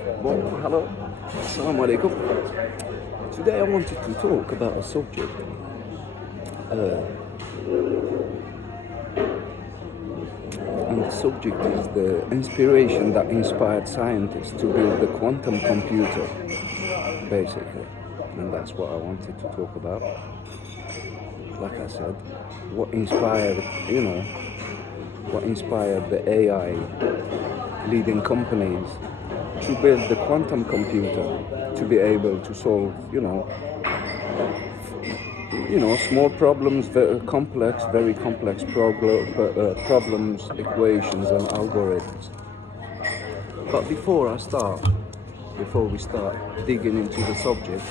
Well, hello, assalamu alaikum. Today I wanted to talk about a subject. And the subject is the inspiration that inspired scientists to build the quantum computer, basically. And that's what I wanted to talk about. Like I said, what inspired, what inspired the AI leading companies to build the quantum computer to be able to solve, small problems, very complex problems, equations, and algorithms. But before we start digging into the subject,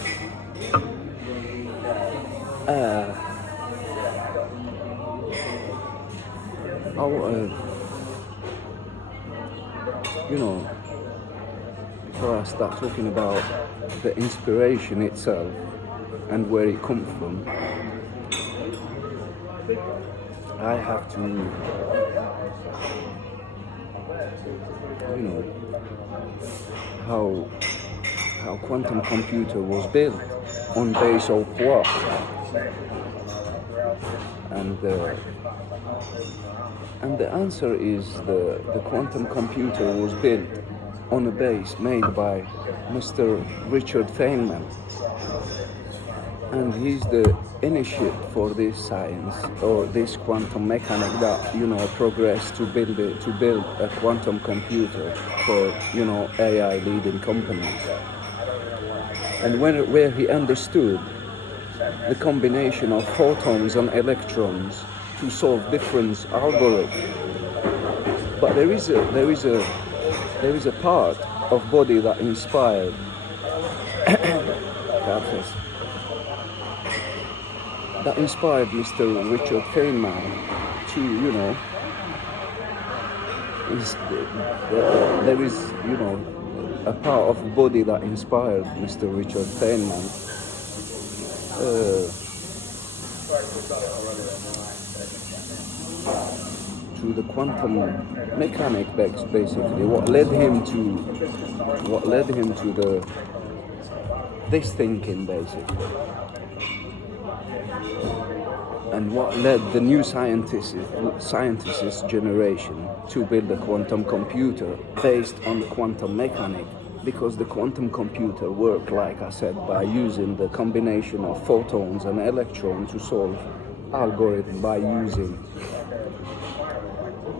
before I start talking about the inspiration itself and where it comes from, I have to, how quantum computer was built on base of what, and the answer is the quantum computer was built on a base made by Mr. Richard Feynman, and he's the initiate for this science or this quantum mechanic that progressed to build a quantum computer for AI leading companies, and where he understood the combination of photons and electrons to solve different algorithms. But there is a part of body that inspired Mr. Richard Feynman to, there is, a part of body that inspired Mr. Richard Feynman to the quantum mechanics, basically. What led him to this thinking, basically. And what led the new scientists generation to build a quantum computer based on quantum mechanics, because the quantum computer worked, like I said, by using the combination of photons and electrons to solve algorithm by using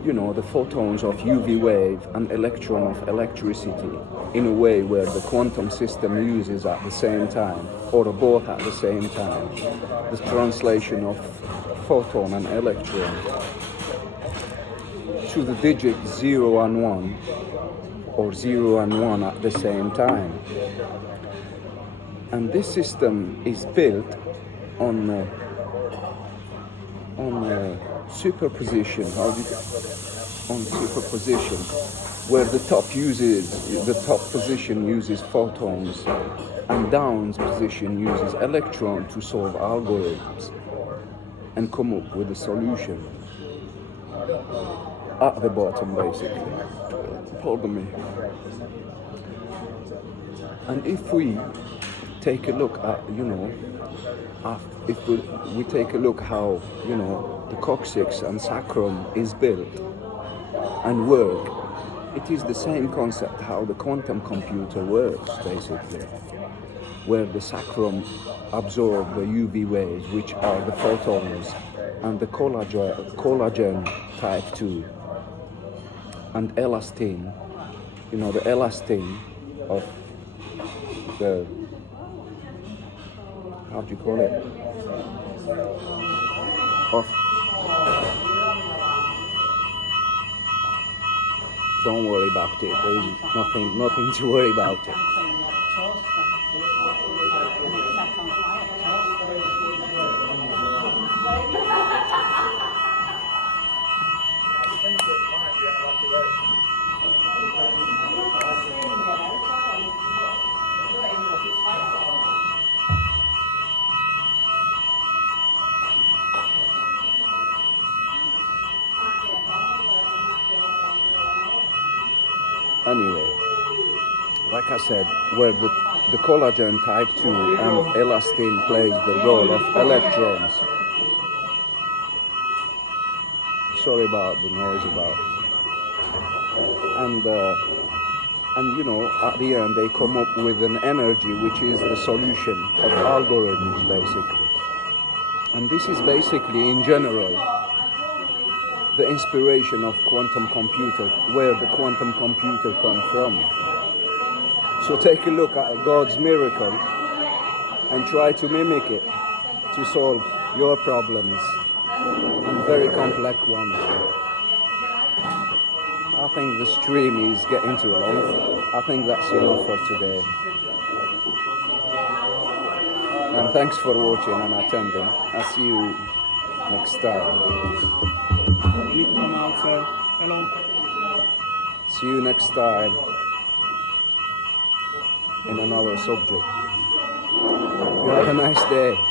the photons of UV wave and electron of electricity in a way where the quantum system uses at the same time, or both at the same time, the translation of photon and electron to the digit 0 and 1, or 0 and 1 at the same time. And this system is built on superposition, where the top position uses photons and down position uses electron to solve algorithms and come up with a solution at the bottom, basically. Pardon me. And if we take a look at, if we take a look how, the coccyx and sacrum is built and work, it is the same concept how the quantum computer works, basically, where the sacrum absorbs the UV waves, which are the photons, and the collagen type 2, and elastin, the elastin of the, how do you call it? Don't worry about it. There is nothing to worry about it. Anyway, like I said, where the collagen type 2 and elastin plays the role of electrons. Sorry about the noise about. And you know, at the end they come up with an energy which is the solution of algorithms basically. And this is basically in general the inspiration of quantum computer, where the quantum computer comes from. So take a look at God's miracle and try to mimic it to solve your problems, and very complex ones. I think the stream is getting too long. I think that's enough for today. And thanks for watching and attending. I'll see you next time. You need to come out, sir. Hello. See you next time in another subject. You have a nice day.